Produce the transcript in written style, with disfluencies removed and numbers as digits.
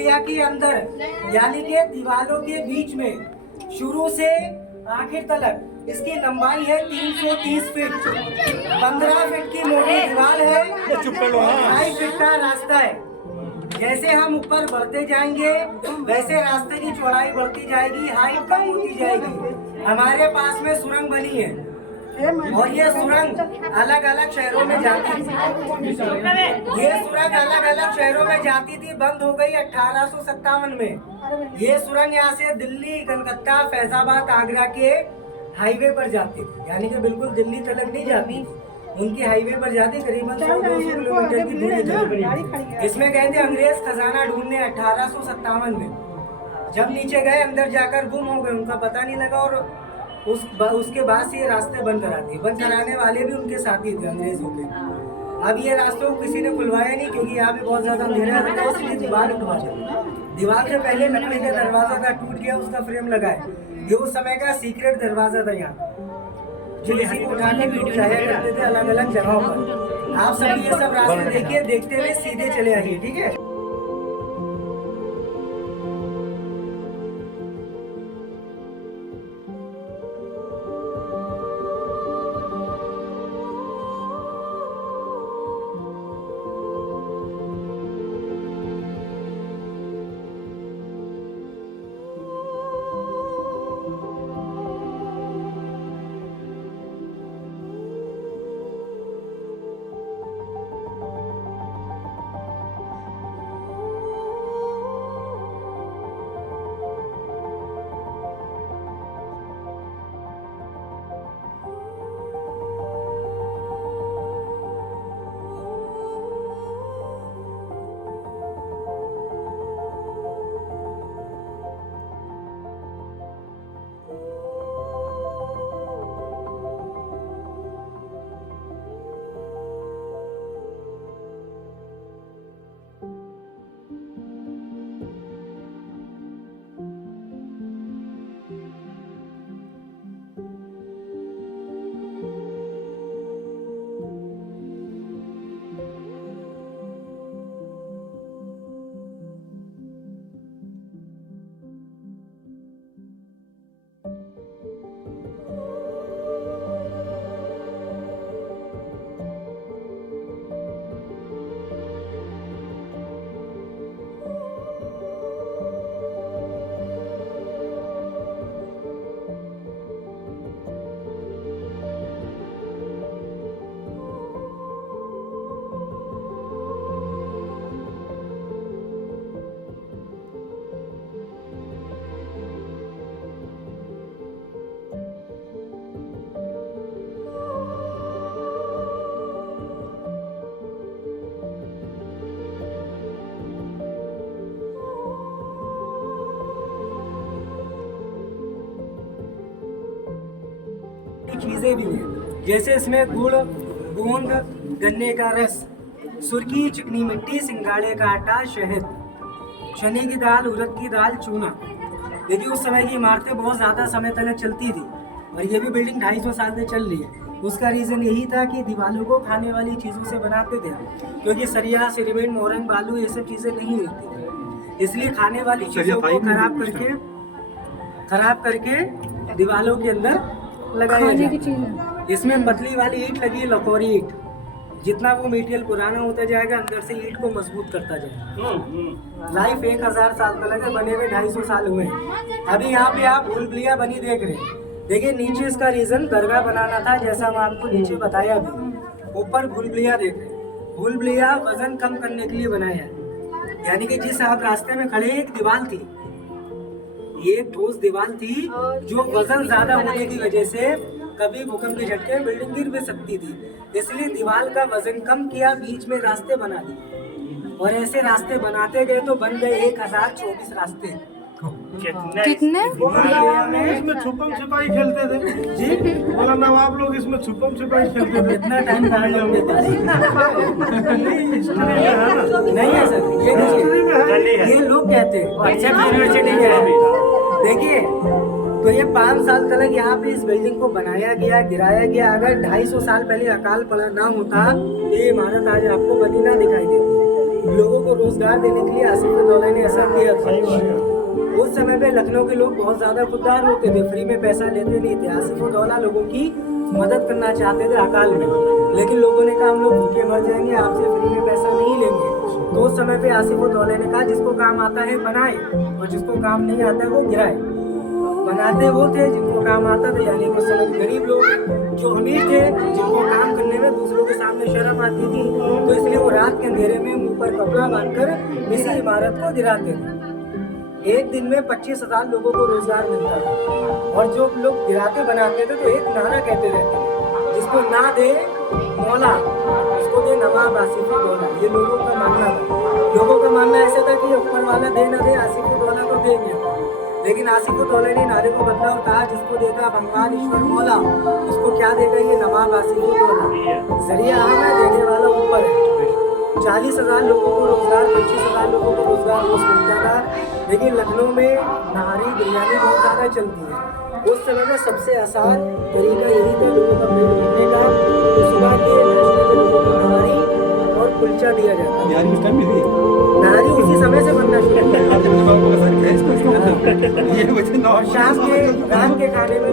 भूलभुलैया के अंदर यानी कि दीवारों के बीच में शुरू से आखिर तक इसकी लंबाई है 330 फीट, 15 फीट की मोटी दीवार है, 2.5 फीट का रास्ता है। जैसे हम ऊपर बढ़ते जाएंगे वैसे रास्ते की चौड़ाई बढ़ती जाएगी, हाइट कम होती जाएगी। हमारे पास में सुरंग बनी है और ये सुरंग अलग अलग शहरों में जाती थी। ये सुरंग अलग अलग शहरों में जाती थी, बंद हो गई 1857 में। ये सुरंग यहाँ से दिल्ली, कलकत्ता, फैजाबाद, आगरा के हाईवे पर जाती थी, यानी कि बिल्कुल दिल्ली तक नहीं जाती, उनकी हाईवे पर जाती करीबन 100-200 किलोमीटर की दूरी थी। इसमें गए थे अंग्रेज खजाना ढूंढने 1857 में। जब नीचे गए अंदर जाकर गुम हो गए, उनका पता नहीं लगा और उसके बाद से ये रास्ते बंद करा दिए। बंद कराने वाले भी उनके साथी थे अंग्रेजों के। अब ये रास्तों को किसी ने खुलवाया नहीं क्योंकि यहाँ पे बहुत ज्यादा अंधेरा रहता है, इसलिए दीवार उठवा दिया। दीवार से पहले लकड़ी का दरवाजा था, टूट गया, उसका फ्रेम लगाए। ये उस समय का सीक्रेट दरवाजा था यहाँ, जो इसी को उठा के वीडियो जाया करते थे अलग अलग जगहों पर। आप सभी ये सब रास्ते देखिए, देखते हुए सीधे चले आइए, ठीक है। चीजें भी हैं, जैसे इसमें गुड़, गोंद, गन्ने का रस, सुर्खी, चिकनी मिट्टी, सिंगाड़े का आटा, शहद, चने की दाल, उड़द की दाल, चूना। देखिए उस समय की इमारतें बहुत ज़्यादा समय तक चलती थी और ये भी बिल्डिंग 250 साल से चल रही है। उसका रीज़न यही था कि दीवारों को खाने वाली चीज़ों से बनाते थे, क्योंकि सरिया, सीमेंट, मोरंग, बालू ये सब चीज़ें नहीं मिलती थी, इसलिए खाने वाली चीज़ों को खराब करके दीवारों के अंदर लगाया जाए। इसमें पतली वाली ईंट लगी, लकोरी ईंट। जितना वो मटेरियल पुराना होता जाएगा अंदर से ईंट को मजबूत करता जाएगा। लाइफ 1000 साल का लगे, बने हुए 250 साल हुए हैं। अभी यहाँ पे आप भूलभुलैया बनी देख रहे हैं। देखिए नीचे इसका रीजन दरगाह बनाना था, जैसा हम आपको नीचे बताया भी। ऊपर भूलभुलैया देख रहे हैं। भूलभुलैया वजन कम करने के लिए बनाया है, यानी कि जिस आप रास्ते में खड़े एक दीवार थी, ये ठोस दीवार थी जो वजन ज्यादा होने की वजह से कभी भूकंप के झटके में बिल्डिंग गिर भी सकती थी, इसलिए दीवार का वजन कम किया, बीच में रास्ते बना दिए और ऐसे रास्ते बनाते गए तो बन गए 1024 रास्ते। कितने? इसमें छुपम छुपाई खेलते थे जी, बोला नवाब लोग इसमें छुपम छुपाई खेलते थे। इतना टाइम नहीं है सर, ये लोग कहते हैं। देखिए तो ये 5 साल तक यहाँ पे इस बिल्डिंग को बनाया गया, गिराया गया। अगर 250 साल पहले अकाल पड़ा ना होता तो ये इमारत आज आपको बनी ना दिखाई देती। लोगों को रोजगार देने के लिए आसिफुद्दौला ने ऐसा किया था। उस समय पे लखनऊ के लोग बहुत ज्यादा खुददार होते थे, फ्री में पैसा लेते नहीं थे। आसिफुद्दौला लोगों की मदद करना चाहते थे अकाल में, लेकिन लोगों ने कहा हम लोग भूखे मर जाएंगे, आपसे फ्री में पैसा नहीं लेंगे। तो उस समय पे आसिफुद्दौला ने कहा जिसको काम आता है बनाए और जिसको काम नहीं आता है वो गिराए। बनाते वो थे जिनको काम आता था, यानी उस समय गरीब लोग जो अमीर थे, जिनको काम करने में दूसरों के सामने शर्म आती थी, तो इसलिए वो रात के अंधेरे में मुंह पर कपड़ा बांधकर इसी इमारत को गिराते थे। एक दिन में 25,000 लोगों को रोजगार मिलता था। और जो लोग गिराते बनाते थे तो एक नारा कहते रहते थे, जिसको ना दे मौला, उसको दे नवाब आसिफुद्दौला। ये लोगों का मानना था। लोगों का मानना ऐसा था कि ऊपर वाला दे ना दे, आसिफुद्दौला तो देंगे। लेकिन आसिफुद्दौला ने नारे को बदला और कहा जिसको देगा बंगाल ईश्वर मौला, उसको क्या देगा ये नवाब आसिफुद्दौला। जरिया हम है, देने वाला ऊपर है। 40,000 लोगों को रोजगार, 25,000 लोगों को रोजगार रोज मिलता था। लेकिन लखनऊ में नहारी बिरयानी बहुत ज़्यादा चलती है। उस समय में सबसे आसान तरीका यही था लोगों का पेट भरने का। तो सुबह के नाश्ते में लोगों को नहारी और कुलचा दिया जाता है। नहारी उसी समय से बनना शुरू हुआ। और शाम के रात के खाने में